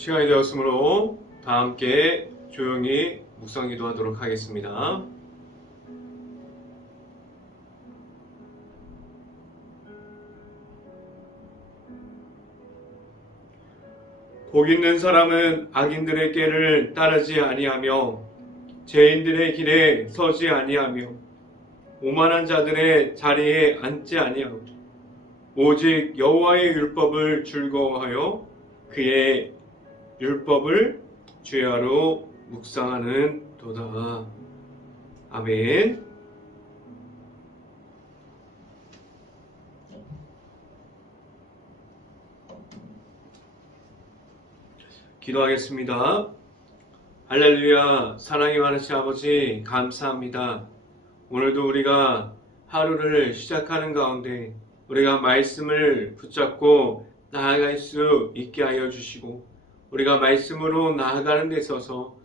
시간이 되었으므로 다 함께 조용히 묵상 기도하도록 하겠습니다. 복 있는 사람은 악인들의 길을 따르지 아니하며 죄인들의 길에 서지 아니하며 오만한 자들의 자리에 앉지 아니하고 오직 여호와의 율법을 즐거워하여 그의 율법을 주야로 묵상하는 도다. 아멘. 기도하겠습니다. 할렐루야. 사랑이 많으신 아버지 감사합니다. 오늘도 우리가 하루를 시작하는 가운데 우리가 말씀을 붙잡고 나아갈 수 있게 하여 주시고 우리가 말씀으로 나아가는 데 있어서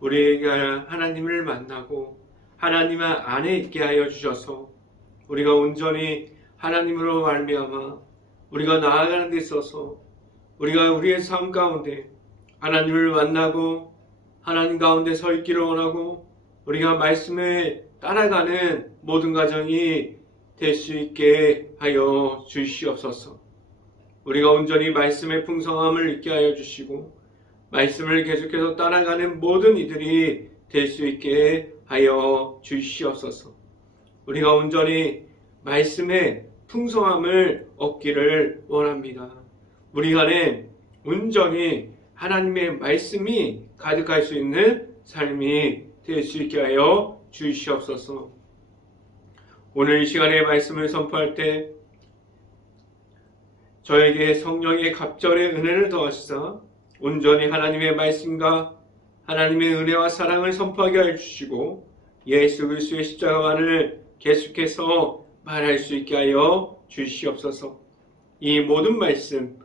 우리가 하나님을 만나고 하나님 안에 있게 하여 주셔서 우리가 온전히 하나님으로 말미암아 우리가 나아가는 데 있어서 우리가 우리의 삶 가운데 하나님을 만나고 하나님 가운데 서 있기를 원하고 우리가 말씀에 따라가는 모든 가정이 될 수 있게 하여 주시옵소서. 우리가 온전히 말씀의 풍성함을 있게 하여 주시고 말씀을 계속해서 따라가는 모든 이들이 될 수 있게 하여 주시옵소서. 우리가 온전히 말씀의 풍성함을 얻기를 원합니다. 우리 안에 온전히 하나님의 말씀이 가득할 수 있는 삶이 될 수 있게 하여 주시옵소서. 오늘 이 시간에 말씀을 선포할 때 저에게 성령의 갑절의 은혜를 더하시사 온전히 하나님의 말씀과 하나님의 은혜와 사랑을 선포하게 하여 주시고 예수 그리스도의 십자가만을 계속해서 말할 수 있게 하여 주시옵소서. 이 모든 말씀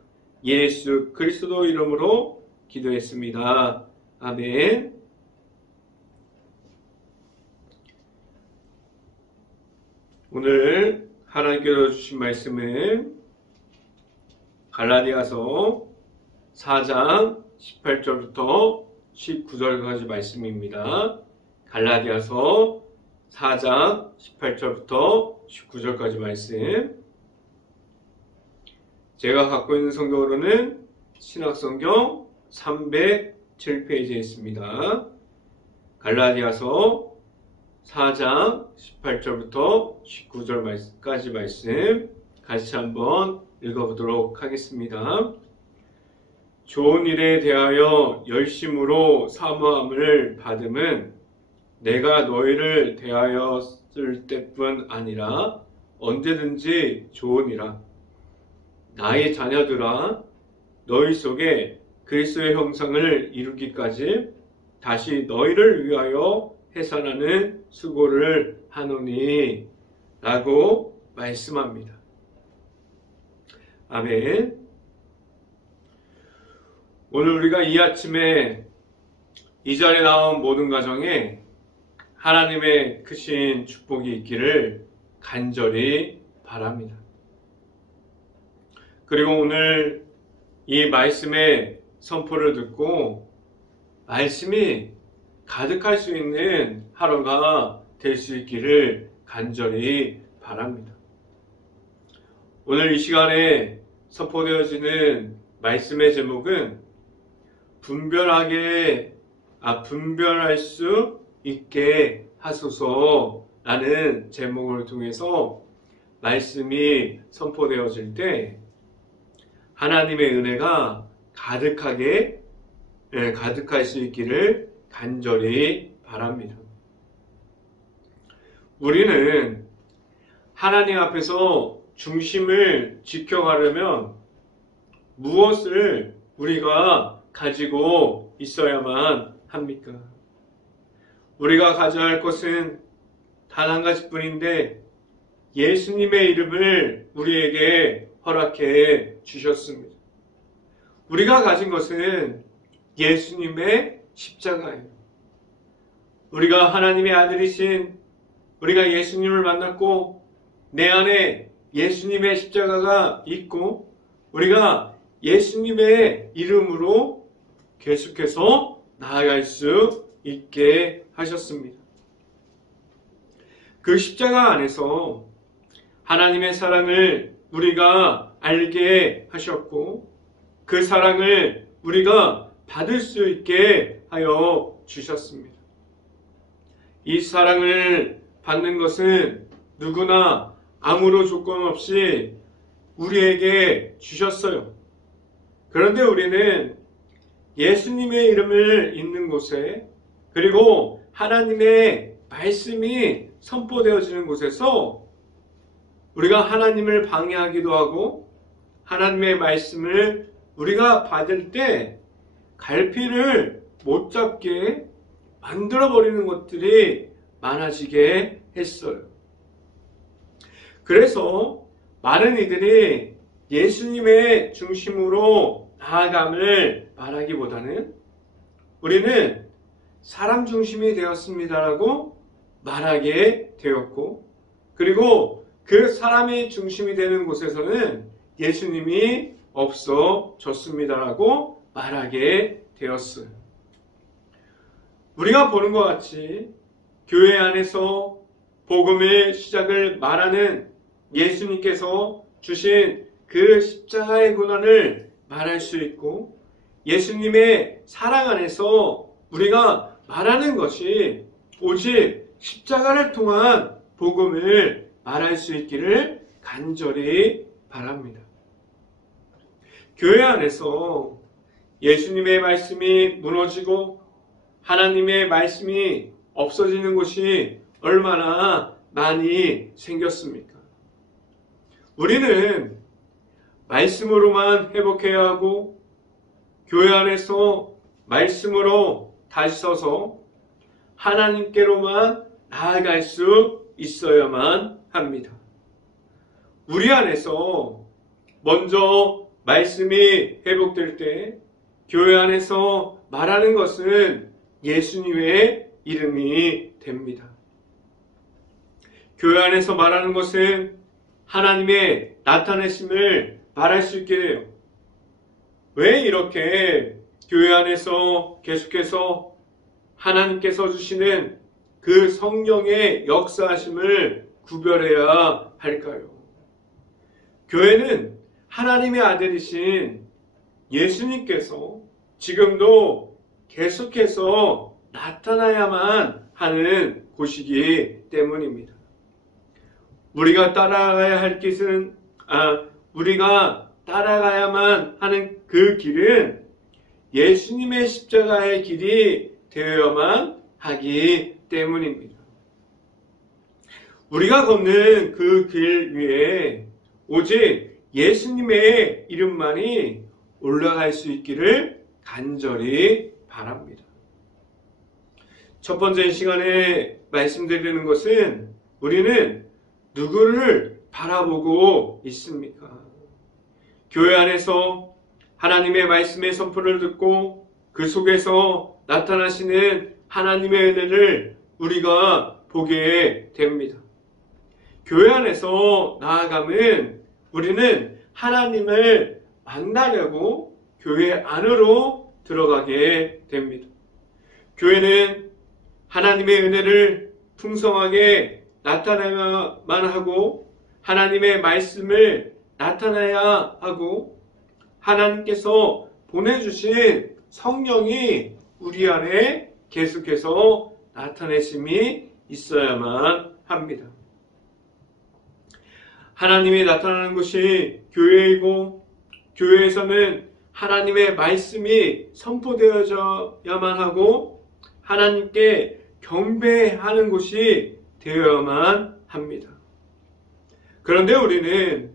예수 그리스도 이름으로 기도했습니다. 아멘. 오늘 하나님께서 주신 말씀은 갈라디아서 4장 18절부터 19절까지 말씀입니다. 갈라디아서 4장 18절부터 19절까지 말씀. 제가 갖고 있는 성경으로는 신학성경 307페이지에 있습니다. 갈라디아서 4장 18절부터 19절까지 말씀 같이 한번 읽어보도록 하겠습니다. 좋은 일에 대하여 열심으로 사모함을 받음은 내가 너희를 대하였을 때뿐 아니라 언제든지 좋으니라. 나의 자녀들아, 너희 속에 그리스도의 형상을 이루기까지 다시 너희를 위하여 해산하는 수고를 하노니 라고 말씀합니다. 아멘. 오늘 우리가 이 아침에 이 자리에 나온 모든 가정에 하나님의 크신 축복이 있기를 간절히 바랍니다. 그리고 오늘 이 말씀의 선포를 듣고 말씀이 가득할 수 있는 하루가 될 수 있기를 간절히 바랍니다. 오늘 이 시간에 선포되어지는 말씀의 제목은 분별할 수 있게 하소서라는 제목을 통해서 말씀이 선포되어질 때 하나님의 은혜가 가득할 수 있기를 간절히 바랍니다. 우리는 하나님 앞에서 중심을 지켜가려면 무엇을 우리가 가지고 있어야만 합니까? 우리가 가져야 할 것은 단 한 가지뿐인데 예수님의 이름을 우리에게 허락해 주셨습니다. 우리가 가진 것은 예수님의 십자가예요. 우리가 하나님의 아들이신 우리가 예수님을 만났고 내 안에 예수님의 십자가가 있고 우리가 예수님의 이름으로 계속해서 나아갈 수 있게 하셨습니다. 그 십자가 안에서 하나님의 사랑을 우리가 알게 하셨고 그 사랑을 우리가 받을 수 있게 하여 주셨습니다. 이 사랑을 받는 것은 누구나 아무런 조건 없이 우리에게 주셨어요. 그런데 우리는 예수님의 이름을 읽는 곳에 그리고 하나님의 말씀이 선포되어지는 곳에서 우리가 하나님을 방해하기도 하고 하나님의 말씀을 우리가 받을 때 갈피를 못 잡게 만들어버리는 것들이 많아지게 했어요. 그래서 많은 이들이 예수님의 중심으로 나아감을 말하기보다는 우리는 사람 중심이 되었습니다라고 말하게 되었고 그리고 그 사람이 중심이 되는 곳에서는 예수님이 없어졌습니다라고 말하게 되었어요. 우리가 보는 것 같이 교회 안에서 복음의 시작을 말하는 예수님께서 주신 그 십자가의 고난을 말할 수 있고 예수님의 사랑 안에서 우리가 말하는 것이 오직 십자가를 통한 복음을 말할 수 있기를 간절히 바랍니다. 교회 안에서 예수님의 말씀이 무너지고 하나님의 말씀이 없어지는 곳이 얼마나 많이 생겼습니까? 우리는 말씀으로만 회복해야 하고 교회 안에서 말씀으로 다시 서서 하나님께로만 나아갈 수 있어야만 합니다. 우리 안에서 먼저 말씀이 회복될 때 교회 안에서 말하는 것은 예수님의 이름이 됩니다. 교회 안에서 말하는 것은 하나님의 나타내심을 말할 수 있게 돼요. 왜 이렇게 교회 안에서 계속해서 하나님께서 주시는 그 성령의 역사하심을 구별해야 할까요? 교회는 하나님의 아들이신 예수님께서 지금도 계속해서 나타나야만 하는 곳이기 때문입니다. 우리가 따라가야 할 길은 우리가 따라가야만 하는 그 길은 예수님의 십자가의 길이 되어야만 하기 때문입니다. 우리가 걷는 그 길 위에 오직 예수님의 이름만이 올라갈 수 있기를 간절히 바랍니다. 첫 번째 시간에 말씀드리는 것은 우리는 누구를 바라보고 있습니까? 교회 안에서 하나님의 말씀의 선포를 듣고 그 속에서 나타나시는 하나님의 은혜를 우리가 보게 됩니다. 교회 안에서 나아가면 우리는 하나님을 만나려고 교회 안으로 들어가게 됩니다. 교회는 하나님의 은혜를 풍성하게 나타내야만 하고 하나님의 말씀을 나타내야 하고 하나님께서 보내주신 성령이 우리 안에 계속해서 나타내심이 있어야만 합니다. 하나님이 나타나는 것이 교회이고 교회에서는 하나님의 말씀이 선포되어져야만 하고 하나님께 경배하는 곳이 되어야만 합니다. 그런데 우리는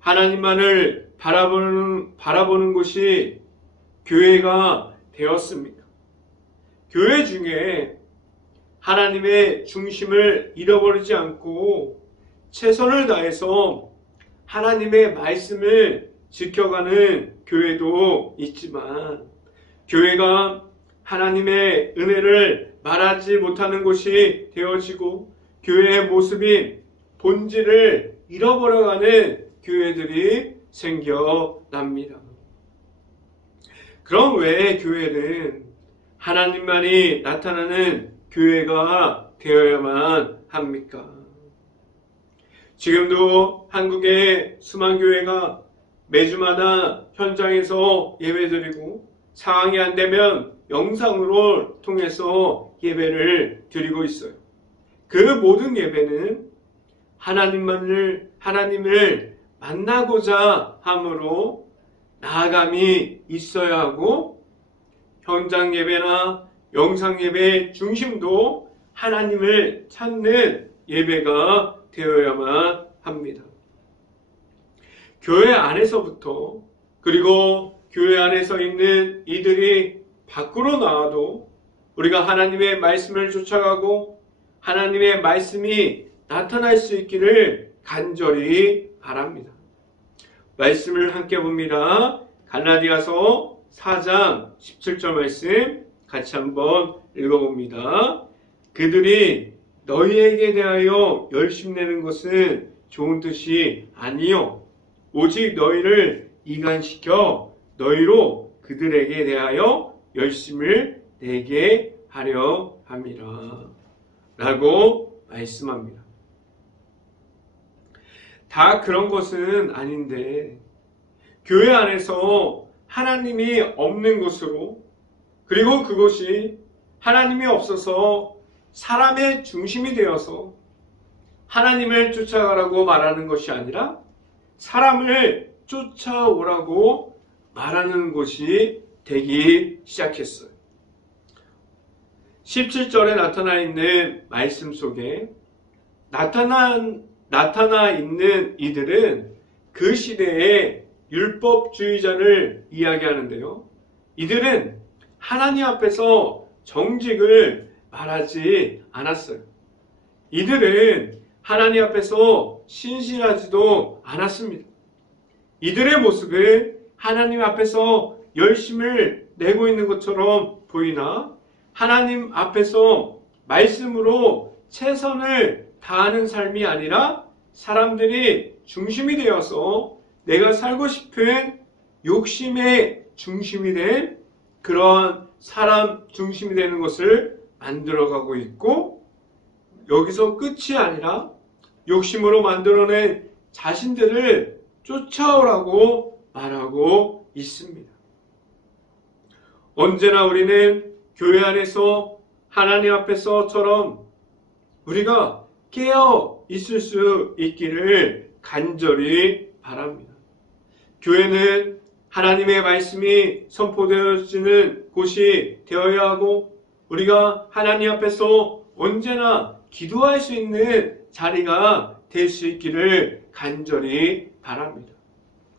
하나님만을 바라보는 곳이 교회가 되었습니까? 교회 중에 하나님의 중심을 잃어버리지 않고 최선을 다해서 하나님의 말씀을 지켜가는 교회도 있지만 교회가 하나님의 은혜를 말하지 못하는 곳이 되어지고 교회의 모습이 본질을 잃어버려가는 교회들이 생겨납니다. 그럼 왜 교회는 하나님만이 나타나는 교회가 되어야만 합니까? 지금도 한국의 수많은 교회가 매주마다 현장에서 예배드리고 상황이 안 되면 영상으로 통해서 예배를 드리고 있어요. 그 모든 예배는 하나님을 만나고자 함으로 나아감이 있어야 하고, 현장 예배나 영상 예배의 중심도 하나님을 찾는 예배가 되어야만 합니다. 교회 안에서부터, 그리고 교회 안에서 있는 이들이 밖으로 나와도 우리가 하나님의 말씀을 쫓아가고 하나님의 말씀이 나타날 수 있기를 간절히 바랍니다. 말씀을 함께 봅니다. 갈라디아서 4장 17절 말씀 같이 한번 읽어봅니다. 그들이 너희에게 대하여 열심내는 것은 좋은 뜻이 아니요 오직 너희를 이간시켜 너희로 그들에게 대하여 열심을 내게 하려 함이라 라고 말씀합니다. 다 그런 것은 아닌데, 교회 안에서 하나님이 없는 곳으로, 그리고 그것이 하나님이 없어서 사람의 중심이 되어서 하나님을 쫓아가라고 말하는 것이 아니라 사람을 쫓아오라고 말하는 것이 되기 시작했어요. 17절에 나타나 있는 말씀 속에 나타나 있는 이들은 그 시대의 율법주의자를 이야기하는데요. 이들은 하나님 앞에서 정직을 말하지 않았어요. 이들은 하나님 앞에서 신실하지도 않았습니다. 이들의 모습은 하나님 앞에서 열심을 내고 있는 것처럼 보이나 하나님 앞에서 말씀으로 최선을 다하는 삶이 아니라 사람들이 중심이 되어서 내가 살고 싶은 욕심의 중심이 된 그런 사람 중심이 되는 것을 만들어가고 있고, 여기서 끝이 아니라 욕심으로 만들어낸 자신들을 쫓아오라고 말하고 있습니다. 언제나 우리는 교회 안에서 하나님 앞에서처럼 우리가 깨어 있을 수 있기를 간절히 바랍니다. 교회는 하나님의 말씀이 선포되어지는 곳이 되어야 하고, 우리가 하나님 앞에서 언제나 기도할 수 있는 자리가 될 수 있기를 간절히 바랍니다.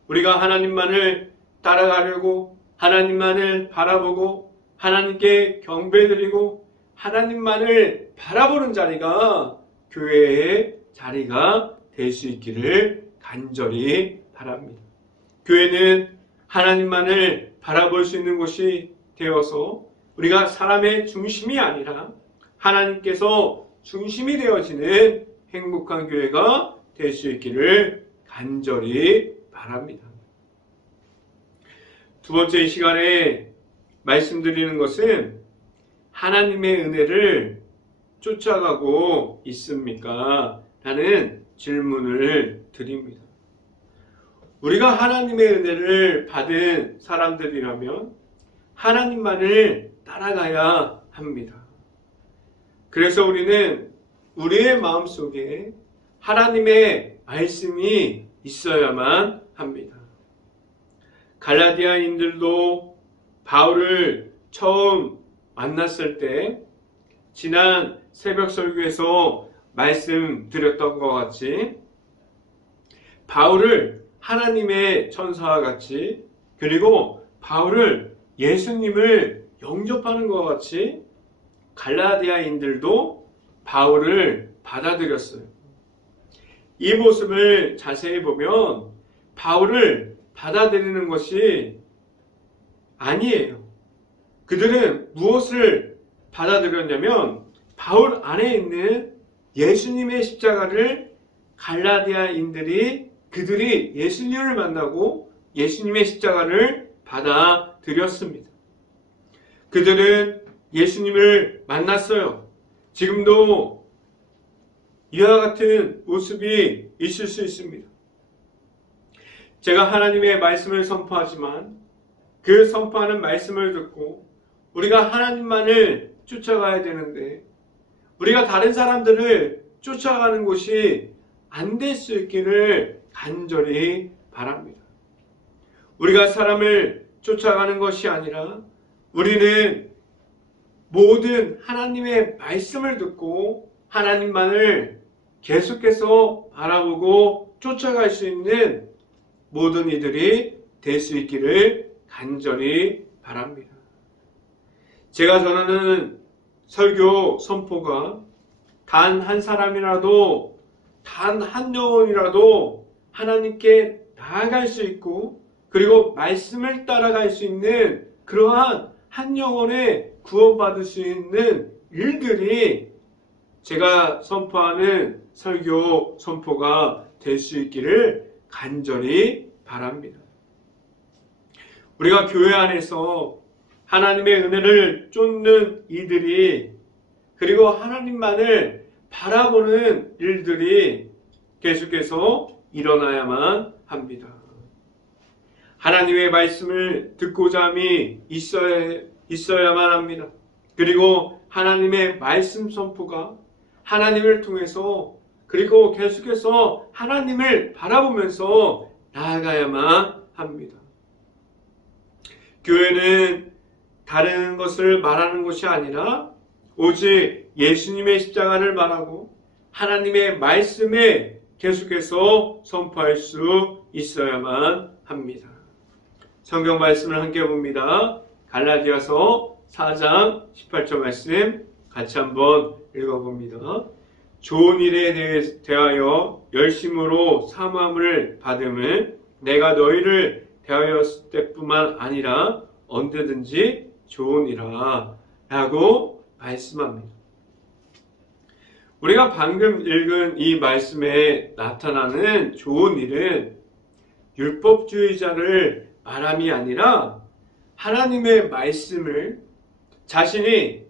우리가 하나님만을 따라가려고, 하나님만을 바라보고 하나님께 경배드리고 하나님만을 바라보는 자리가 교회의 자리가 될 수 있기를 간절히 바랍니다. 교회는 하나님만을 바라볼 수 있는 곳이 되어서 우리가 사람의 중심이 아니라 하나님께서 중심이 되어지는 행복한 교회가 될 수 있기를 간절히 바랍니다. 두 번째 이 시간에 말씀드리는 것은 하나님의 은혜를 쫓아가고 있습니까? 라는 질문을 드립니다. 우리가 하나님의 은혜를 받은 사람들이라면 하나님만을 따라가야 합니다. 그래서 우리는 우리의 마음속에 하나님의 말씀이 있어야만 합니다. 갈라디아인들도 바울을 처음 만났을 때 지난 새벽 설교에서 말씀드렸던 것 같이 바울을 하나님의 천사와 같이, 그리고 바울을 예수님을 영접하는 것 같이 갈라디아인들도 바울을 받아들였어요. 이 모습을 자세히 보면 바울을 받아들이는 것이 아니에요. 그들은 무엇을 받아들였냐면 바울 안에 있는 예수님의 십자가를 그들이 예수님을 만나고 예수님의 십자가를 받아들였어요. 드렸습니다. 그들은 예수님을 만났어요. 지금도 이와 같은 모습이 있을 수 있습니다. 제가 하나님의 말씀을 선포하지만 그 선포하는 말씀을 듣고 우리가 하나님만을 쫓아가야 되는데 우리가 다른 사람들을 쫓아가는 곳이 안 될 수 있기를 간절히 바랍니다. 우리가 사람을 쫓아가는 것이 아니라 우리는 모든 하나님의 말씀을 듣고 하나님만을 계속해서 바라보고 쫓아갈 수 있는 모든 이들이 될 수 있기를 간절히 바랍니다. 제가 전하는 설교 선포가 단 한 사람이라도 단 한 영혼이라도 하나님께 나아갈 수 있고 그리고 말씀을 따라갈 수 있는 그러한 한 영혼에 구원받을 수 있는 일들이 제가 선포하는 설교 선포가 될 수 있기를 간절히 바랍니다. 우리가 교회 안에서 하나님의 은혜를 쫓는 이들이 그리고 하나님만을 바라보는 일들이 계속해서 일어나야만 합니다. 하나님의 말씀을 듣고자 함이 있어야만 합니다. 그리고 하나님의 말씀 선포가 하나님을 통해서 그리고 계속해서 하나님을 바라보면서 나아가야만 합니다. 교회는 다른 것을 말하는 것이 아니라 오직 예수님의 십자가를 말하고 하나님의 말씀에 계속해서 선포할 수 있어야만 합니다. 성경 말씀을 함께 봅니다. 갈라디아서 4장 18절 말씀 같이 한번 읽어봅니다. 좋은 일에 대하여 열심으로 사모함을 받음을 내가 너희를 대하였을 때뿐만 아니라 언제든지 좋으니라 라고 말씀합니다. 우리가 방금 읽은 이 말씀에 나타나는 좋은 일은 율법주의자를 말함이 아니라 하나님의 말씀을 자신이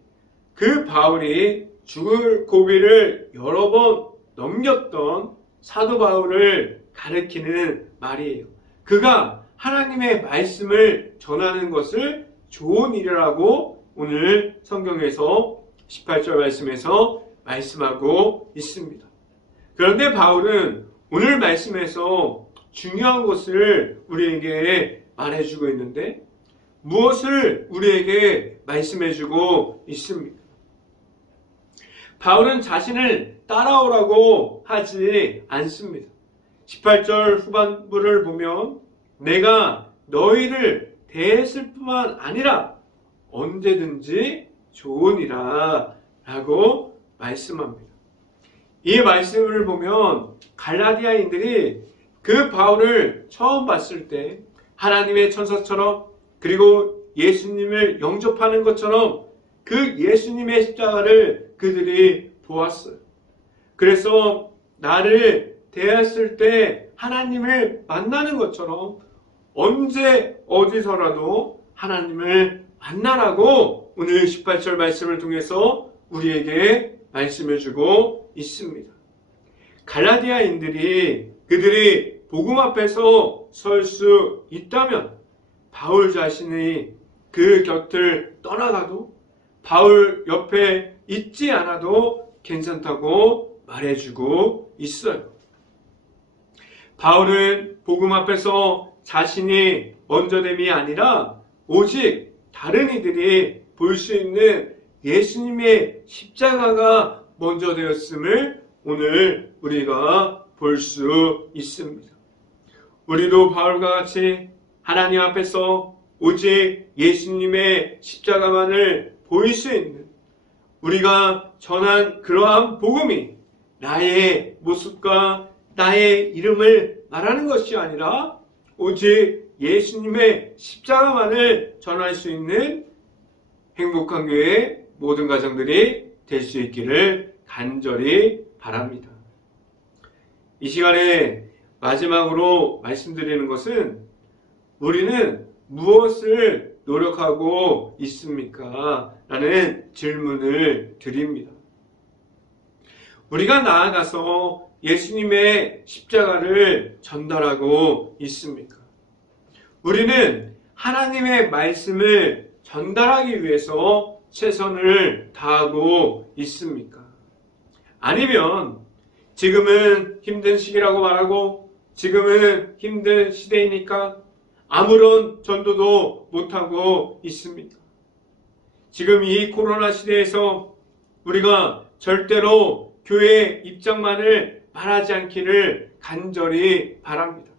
그 바울이 죽을 고비를 여러 번 넘겼던 사도 바울을 가리키는 말이에요. 그가 하나님의 말씀을 전하는 것을 좋은 일이라고 오늘 성경에서 18절 말씀에서 말씀하고 있습니다. 그런데 바울은 오늘 말씀에서 중요한 것을 우리에게 말해주고 있는데 무엇을 우리에게 말씀해주고 있습니까? 바울은 자신을 따라오라고 하지 않습니다. 18절 후반부를 보면 내가 너희를 대했을 뿐만 아니라 언제든지 좋으니라 라고 말씀합니다. 이 말씀을 보면 갈라디아인들이 그 바울을 처음 봤을 때 하나님의 천사처럼 그리고 예수님을 영접하는 것처럼 그 예수님의 십자가를 그들이 보았어요. 그래서 나를 대했을 때 하나님을 만나는 것처럼 언제 어디서라도 하나님을 만나라고 오늘 18절 말씀을 통해서 우리에게 말씀해주고 있습니다. 갈라디아인들이 그들이 복음 앞에서 설 수 있다면 바울 자신이 그 곁을 떠나가도 바울 옆에 있지 않아도 괜찮다고 말해주고 있어요. 바울은 복음 앞에서 자신이 먼저됨이 아니라 오직 다른 이들이 볼 수 있는 예수님의 십자가가 먼저 되었음을 오늘 우리가 볼 수 있습니다. 우리도 바울과 같이 하나님 앞에서 오직 예수님의 십자가만을 보일 수 있는 우리가 전한 그러한 복음이 나의 모습과 나의 이름을 말하는 것이 아니라 오직 예수님의 십자가만을 전할 수 있는 행복한 교회 모든 가정들이 될 수 있기를 간절히 바랍니다. 이 시간에 마지막으로 말씀드리는 것은 우리는 무엇을 노력하고 있습니까? 라는 질문을 드립니다. 우리가 나아가서 예수님의 십자가를 전달하고 있습니까? 우리는 하나님의 말씀을 전달하기 위해서 최선을 다하고 있습니까? 아니면 지금은 힘든 시기라고 말하고 지금은 힘든 시대이니까 아무런 전도도 못하고 있습니까? 지금 이 코로나 시대에서 우리가 절대로 교회 입장만을 말하지 않기를 간절히 바랍니다.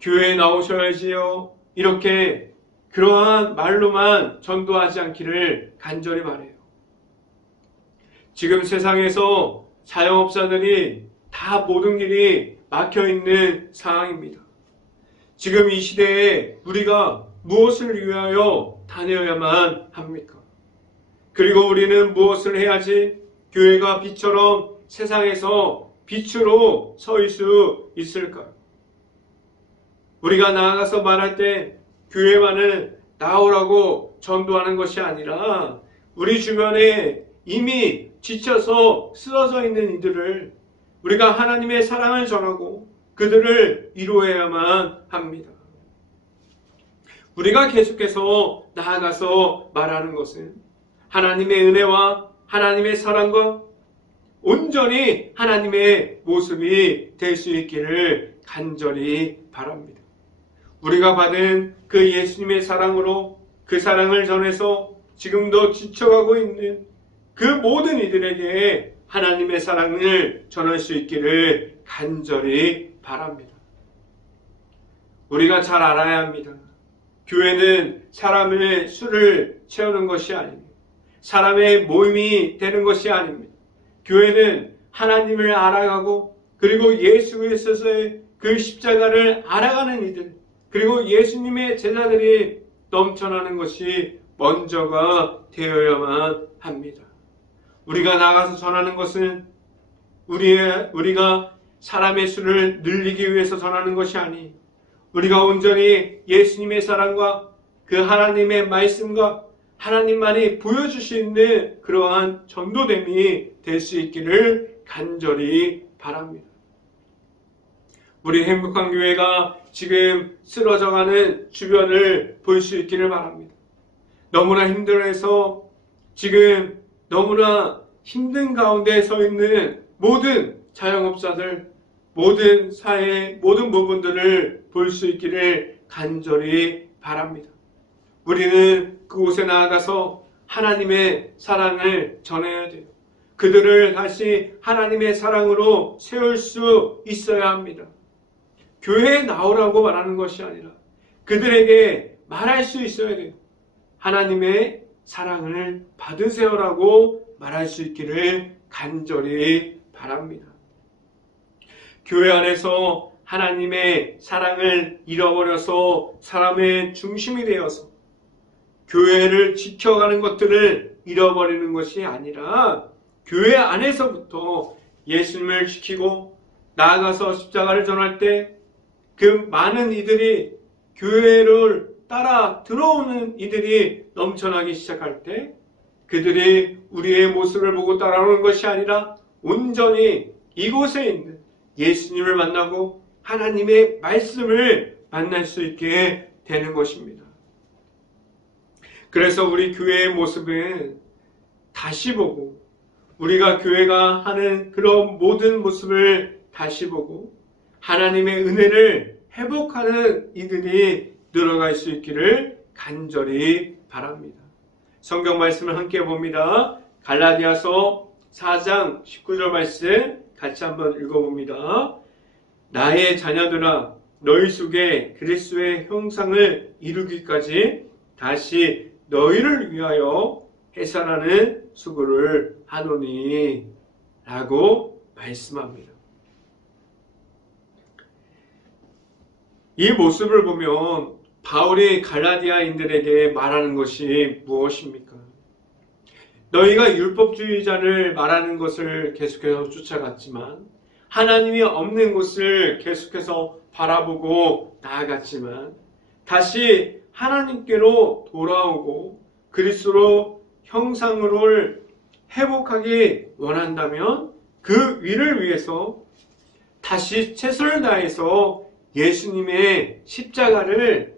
교회에 나오셔야지요. 이렇게 그러한 말로만 전도하지 않기를 간절히 바라요. 지금 세상에서 자영업자들이 다 모든 길이 막혀있는 상황입니다. 지금 이 시대에 우리가 무엇을 위하여 다녀야만 합니까? 그리고 우리는 무엇을 해야지 교회가 빛처럼 세상에서 빛으로 서일 수 있을까요? 우리가 나아가서 말할 때 교회만을 나오라고 전도하는 것이 아니라 우리 주변에 이미 지쳐서 쓰러져 있는 이들을 우리가 하나님의 사랑을 전하고 그들을 위로해야만 합니다. 우리가 계속해서 나아가서 말하는 것은 하나님의 은혜와 하나님의 사랑과 온전히 하나님의 모습이 될 수 있기를 간절히 바랍니다. 우리가 받은 그 예수님의 사랑으로 그 사랑을 전해서 지금도 지쳐가고 있는 그 모든 이들에게 하나님의 사랑을 전할 수 있기를 간절히 바랍니다. 우리가 잘 알아야 합니다. 교회는 사람의 수를 채우는 것이 아닙니다. 사람의 모임이 되는 것이 아닙니다. 교회는 하나님을 알아가고 그리고 예수 그리스도의 그 십자가를 알아가는 이들 그리고 예수님의 제자들이 넘쳐나는 것이 먼저가 되어야만 합니다. 우리가 나가서 전하는 것은 우리가 사람의 수를 늘리기 위해서 전하는 것이 아니 우리가 온전히 예수님의 사랑과 그 하나님의 말씀과 하나님만이 보여주시는 그러한 전도됨이 될 수 있기를 간절히 바랍니다. 우리 행복한 교회가 지금 쓰러져가는 주변을 볼 수 있기를 바랍니다. 너무나 힘들어해서 지금 너무나 힘든 가운데 서 있는 모든 자영업자들, 모든 사회의 모든 부분들을 볼 수 있기를 간절히 바랍니다. 우리는 그곳에 나아가서 하나님의 사랑을 전해야 돼요. 그들을 다시 하나님의 사랑으로 세울 수 있어야 합니다. 교회에 나오라고 말하는 것이 아니라 그들에게 말할 수 있어야 돼요. 하나님의 사랑을 받으세요라고 말할 수 있기를 간절히 바랍니다. 교회 안에서 하나님의 사랑을 잃어버려서 사람의 중심이 되어서 교회를 지켜가는 것들을 잃어버리는 것이 아니라 교회 안에서부터 예수님을 지키고 나아가서 십자가를 전할 때 그 많은 이들이 교회를 따라 들어오는 이들이 넘쳐나기 시작할 때 그들이 우리의 모습을 보고 따라오는 것이 아니라 온전히 이곳에 있는 예수님을 만나고 하나님의 말씀을 만날 수 있게 되는 것입니다. 그래서 우리 교회의 모습은 다시 보고 우리가 교회가 하는 그런 모든 모습을 다시 보고 하나님의 은혜를 회복하는 이들이 늘어갈 수 있기를 간절히 바랍니다. 성경 말씀을 함께 봅니다. 갈라디아서 4장 19절 말씀 같이 한번 읽어봅니다. 나의 자녀들아 너희 속에 그리스도의 형상을 이루기까지 다시 너희를 위하여 해산하는 수고를 하노니 라고 말씀합니다. 이 모습을 보면 바울이 갈라디아인들에게 말하는 것이 무엇입니까? 너희가 율법주의자를 말하는 것을 계속해서 쫓아갔지만 하나님이 없는 곳을 계속해서 바라보고 나아갔지만 다시 하나님께로 돌아오고 그리스도 형상을 회복하기 원한다면 그 위를 위해서 다시 최선을 다해서 예수님의 십자가를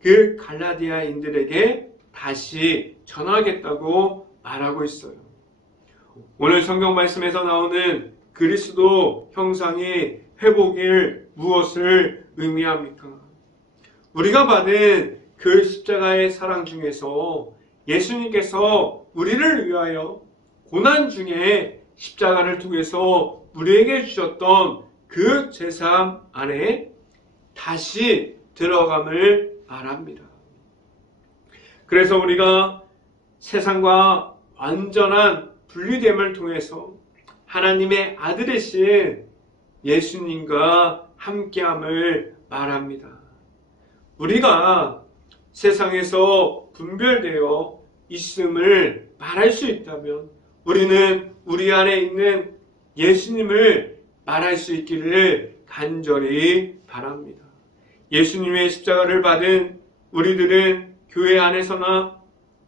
그 갈라디아인들에게 다시 전하겠다고 말하고 있어요. 오늘 성경 말씀에서 나오는 그리스도 형상의 회복일 무엇을 의미합니까? 우리가 받은 그 십자가의 사랑 중에서 예수님께서 우리를 위하여 고난 중에 십자가를 통해서 우리에게 주셨던 그 제사함 안에 다시 들어감을 말합니다. 그래서 우리가 세상과 완전한 분리됨을 통해서 하나님의 아들이신 예수님과 함께함을 말합니다. 우리가 세상에서 분별되어 있음을 말할 수 있다면 우리는 우리 안에 있는 예수님을 말할 수 있기를 간절히 바랍니다. 예수님의 십자가를 받은 우리들은 교회 안에서나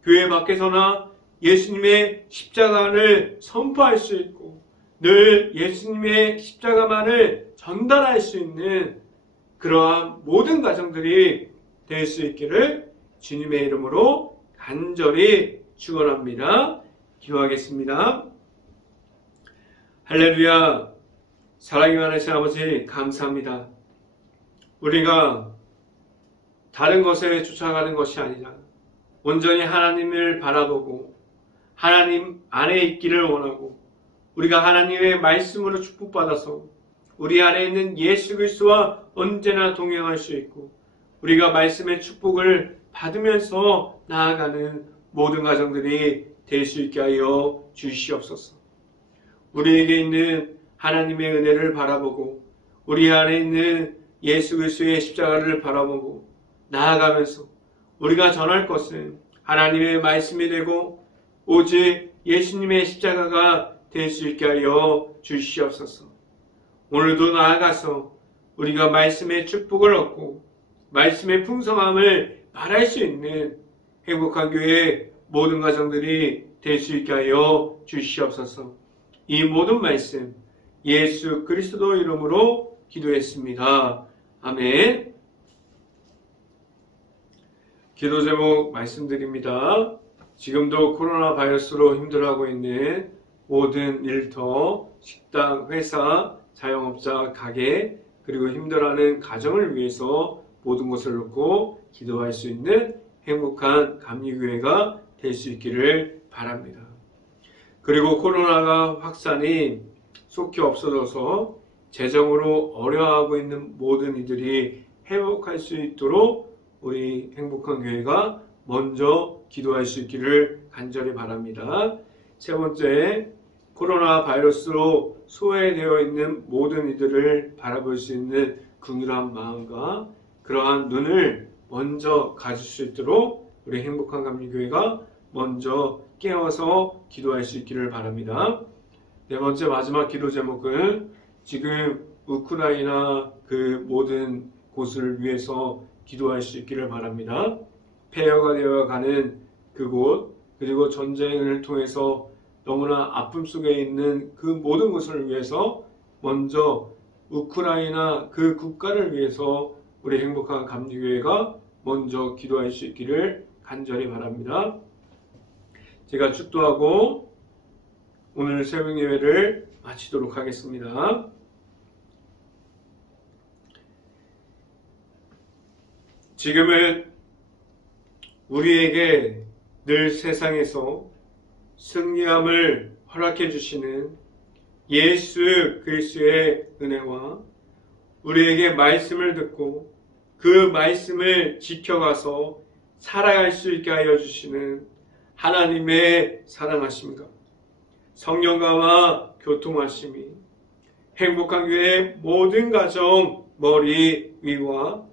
교회 밖에서나 예수님의 십자가를 선포할 수 있고 늘 예수님의 십자가만을 전달할 수 있는 그러한 모든 가정들이 될 수 있기를 주님의 이름으로 간절히 축원합니다. 기도하겠습니다. 할렐루야. 사랑이 많으신 아버지 감사합니다. 우리가 다른 것에 쫓아가는 것이 아니라 온전히 하나님을 바라보고 하나님 안에 있기를 원하고 우리가 하나님의 말씀으로 축복받아서 우리 안에 있는 예수 그리스도와 언제나 동행할 수 있고 우리가 말씀의 축복을 받으면서 나아가는 모든 가정들이 될 수 있게 하여 주시옵소서. 우리에게 있는 하나님의 은혜를 바라보고 우리 안에 있는 예수 그리스도의 십자가를 바라보고 나아가면서 우리가 전할 것은 하나님의 말씀이 되고 오직 예수님의 십자가가 될 수 있게 하여 주시옵소서. 오늘도 나아가서 우리가 말씀의 축복을 얻고 말씀의 풍성함을 말할 수 있는 행복한 교회 모든 가정들이 될 수 있게 하여 주시옵소서. 이 모든 말씀 예수 그리스도 이름으로 기도했습니다. 아멘. 기도 제목 말씀드립니다. 지금도 코로나 바이러스로 힘들어하고 있는 모든 일터, 식당, 회사, 자영업자, 가게 그리고 힘들어하는 가정을 위해서 모든 것을 놓고 기도할 수 있는 행복한 감리교회가 될 수 있기를 바랍니다. 그리고 코로나가 확산이 속히 없어져서 재정으로 어려워하고 있는 모든 이들이 회복할 수 있도록 우리 행복한 교회가 먼저 기도할 수 있기를 간절히 바랍니다. 세 번째, 코로나 바이러스로 소외되어 있는 모든 이들을 바라볼 수 있는 긍휼한 마음과 그러한 눈을 먼저 가질 수 있도록 우리 행복한 감리교회가 먼저 깨어서 기도할 수 있기를 바랍니다. 네 번째 마지막 기도 제목은 지금 우크라이나 그 모든 곳을 위해서 기도할 수 있기를 바랍니다. 폐허가 되어가는 그곳 그리고 전쟁을 통해서 너무나 아픔 속에 있는 그 모든 것을 위해서 먼저 우크라이나 그 국가를 위해서 우리 행복한 감리교회가 먼저 기도할 수 있기를 간절히 바랍니다. 제가 축도하고 오늘 새벽 예배를 마치도록 하겠습니다. 지금은 우리에게 늘 세상에서 승리함을 허락해 주시는 예수 그리스도의 은혜와 우리에게 말씀을 듣고 그 말씀을 지켜가서 살아갈 수 있게 하여 주시는 하나님의 사랑하심과 성령과와 교통하심이 행복한 교회의 모든 가정 머리 위와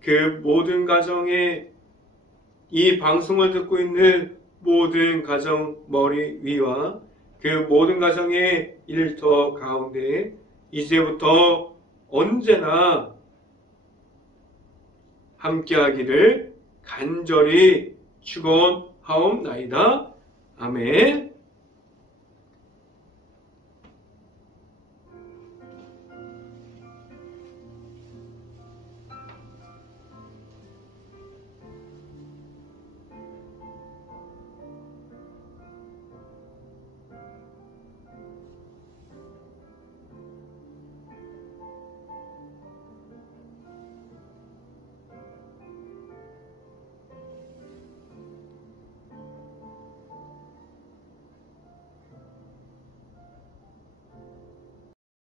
그 모든 가정에 이 방송을 듣고 있는 모든 가정 머리 위와 그 모든 가정의 일터 가운데 이제부터 언제나 함께하기를 간절히 축원하옵나이다. 아멘.